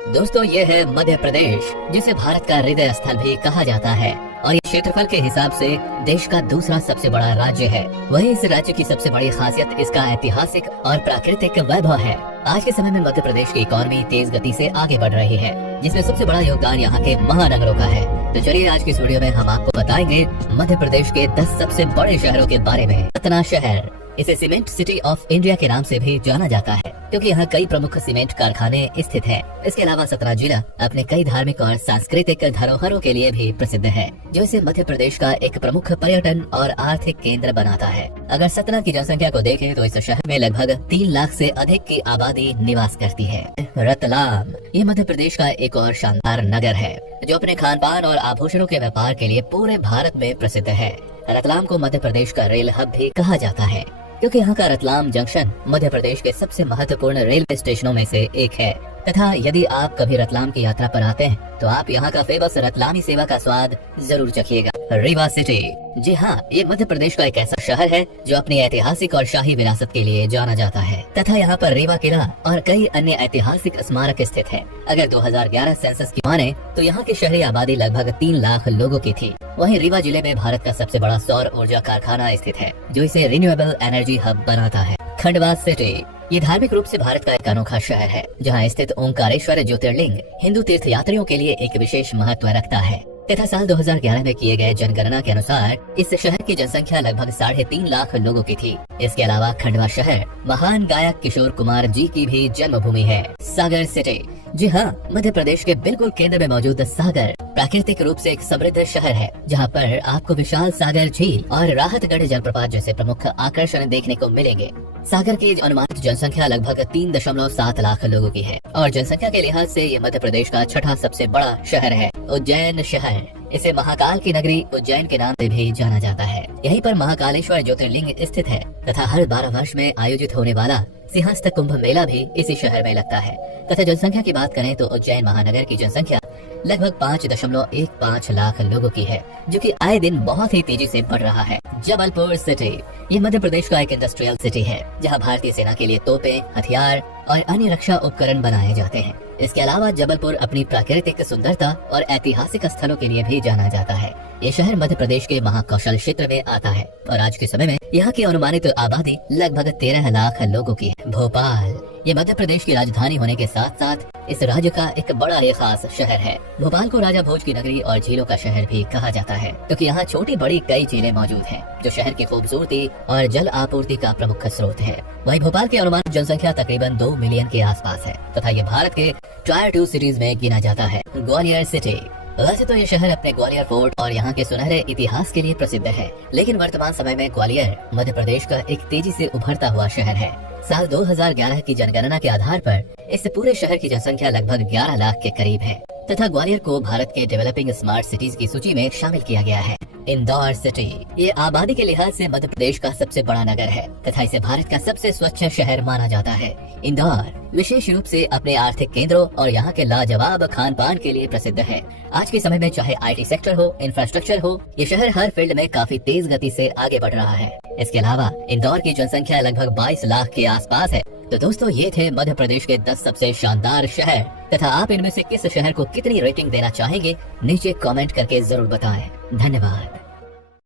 दोस्तों ये है मध्य प्रदेश, जिसे भारत का हृदय स्थल भी कहा जाता है और ये क्षेत्रफल के हिसाब से देश का दूसरा सबसे बड़ा राज्य है। वहीं इस राज्य की सबसे बड़ी खासियत इसका ऐतिहासिक और प्राकृतिक वैभव है। आज के समय में मध्य प्रदेश की इकोनॉमी तेज गति से आगे बढ़ रही है, जिसमें सबसे बड़ा योगदान यहाँ के महानगरों का है। तो चलिए आज की इस वीडियो में हम आपको बताएंगे मध्य प्रदेश के 10 सबसे बड़े शहरों के बारे में। सतना शहर, इसे सीमेंट सिटी ऑफ इंडिया के नाम से भी जाना जाता है, क्योंकि यहाँ कई प्रमुख सीमेंट कारखाने स्थित हैं। इसके अलावा सतना जिला अपने कई धार्मिक और सांस्कृतिक धरोहरों के लिए भी प्रसिद्ध है, जो इसे मध्य प्रदेश का एक प्रमुख पर्यटन और आर्थिक केंद्र बनाता है। अगर सतना की जनसंख्या को देखें तो इस शहर में लगभग 3 लाख से अधिक की आबादी निवास करती है। रतलाम, ये मध्य प्रदेश का एक और शानदार नगर है, जो अपने खान पान और आभूषणों के व्यापार के लिए पूरे भारत में प्रसिद्ध है। रतलाम को मध्य प्रदेश का रेल हब भी कहा जाता है, क्योंकि यहाँ का रतलाम जंक्शन मध्य प्रदेश के सबसे महत्वपूर्ण रेलवे स्टेशनों में से एक है। तथा यदि आप कभी रतलाम की यात्रा पर आते हैं तो आप यहाँ का फेमस रतलामी सेवा का स्वाद जरूर चखिएगा। रीवा सिटी, जी हाँ, ये मध्य प्रदेश का एक ऐसा शहर है जो अपनी ऐतिहासिक और शाही विरासत के लिए जाना जाता है तथा यहाँ पर रीवा किला और कई अन्य ऐतिहासिक स्मारक स्थित है। अगर 2011 सेंसस की माने तो यहाँ की शहरी आबादी लगभग 3 लाख लोगों की थी। वहीं रीवा जिले में भारत का सबसे बड़ा सौर ऊर्जा कारखाना स्थित है, जो इसे रिन्यूएबल एनर्जी हब बनाता है। खंडवा सिटी, ये धार्मिक रूप से भारत का एक अनोखा शहर है, जहाँ स्थित ओंकारेश्वर ज्योतिर्लिंग हिंदू तीर्थ यात्रियों के लिए एक विशेष महत्व रखता है। तथा साल 2011 में किए गए जनगणना के अनुसार इस शहर की जनसंख्या लगभग 3.5 लाख लोगों की थी। इसके अलावा खंडवा शहर महान गायक किशोर कुमार जी की भी जन्मभूमि है। सागर सिटी, जी हाँ, मध्य प्रदेश के बिल्कुल केंद्र में मौजूद सागर प्राकृतिक रूप से एक समृद्ध शहर है, जहाँ पर आपको विशाल सागर झील और राहतगढ़ जलप्रपात जैसे प्रमुख आकर्षण देखने को मिलेंगे। सागर की अनुमानित जनसंख्या लगभग 3.7 लाख लोगों की है और जनसंख्या के लिहाज से ये मध्य प्रदेश का छठा सबसे बड़ा शहर है। उज्जैन शहर, इसे महाकाल की नगरी उज्जैन के नाम से भी जाना जाता है। यहीं पर महाकालेश्वर ज्योतिर्लिंग स्थित है तथा हर 12 वर्ष में आयोजित होने वाला सिंहस्थ कुंभ मेला भी इसी शहर में लगता है। तथा जनसंख्या की बात करें तो उज्जैन महानगर की जनसंख्या लगभग 5.15 लाख लोगों की है, जो कि आए दिन बहुत ही तेजी से बढ़ रहा है। जबलपुर सिटी, ये मध्य प्रदेश का एक इंडस्ट्रियल सिटी है, जहां भारतीय सेना के लिए तोपें, हथियार और अन्य रक्षा उपकरण बनाए जाते हैं। इसके अलावा जबलपुर अपनी प्राकृतिक सुंदरता और ऐतिहासिक स्थलों के लिए भी जाना जाता है। ये शहर मध्य प्रदेश के महाकौशल क्षेत्र में आता है और आज के समय में यहाँ की अनुमानित आबादी लगभग 13 लाख लोगों की है। भोपाल, ये मध्य प्रदेश की राजधानी होने के साथ साथ इस राज्य का एक बड़ा ही खास शहर है। भोपाल को राजा भोज की नगरी और झीलों का शहर भी कहा जाता है, क्योंकि यहाँ छोटी बड़ी कई झीलें मौजूद हैं, जो शहर की खूबसूरती और जल आपूर्ति का प्रमुख स्रोत है। वहीं भोपाल की अनुमानित जनसंख्या तकरीबन 2 मिलियन के आसपास है तथा ये भारत के टायर 2 सिटीज में गिना जाता है। ग्वालियर सिटी, वैसे तो ये शहर अपने ग्वालियर फोर्ट और यहाँ के सुनहरे इतिहास के लिए प्रसिद्ध है, लेकिन वर्तमान समय में ग्वालियर मध्य प्रदेश का एक तेजी से उभरता हुआ शहर है। साल 2011 की जनगणना के आधार पर इस पूरे शहर की जनसंख्या लगभग 11 लाख के करीब है तथा ग्वालियर को भारत के डेवलपिंग स्मार्ट सिटीज की सूची में शामिल किया गया है। इंदौर सिटी, ये आबादी के लिहाज से मध्य प्रदेश का सबसे बड़ा नगर है तथा इसे भारत का सबसे स्वच्छ शहर माना जाता है। इंदौर विशेष रूप से अपने आर्थिक केंद्रों और यहाँ के लाजवाब खान पान के लिए प्रसिद्ध है। आज के समय में चाहे IT सेक्टर हो, इंफ्रास्ट्रक्चर हो, ये शहर हर फील्ड में काफी तेज गति से आगे बढ़ रहा है। इसके अलावा इंदौर की जनसंख्या लगभग 22 लाख के आसपास है। तो दोस्तों ये थे मध्य प्रदेश के 10 सबसे शानदार शहर तथा आप इनमें से किस शहर को कितनी रेटिंग देना चाहेंगे नीचे कमेंट करके जरूर बताएं। धन्यवाद।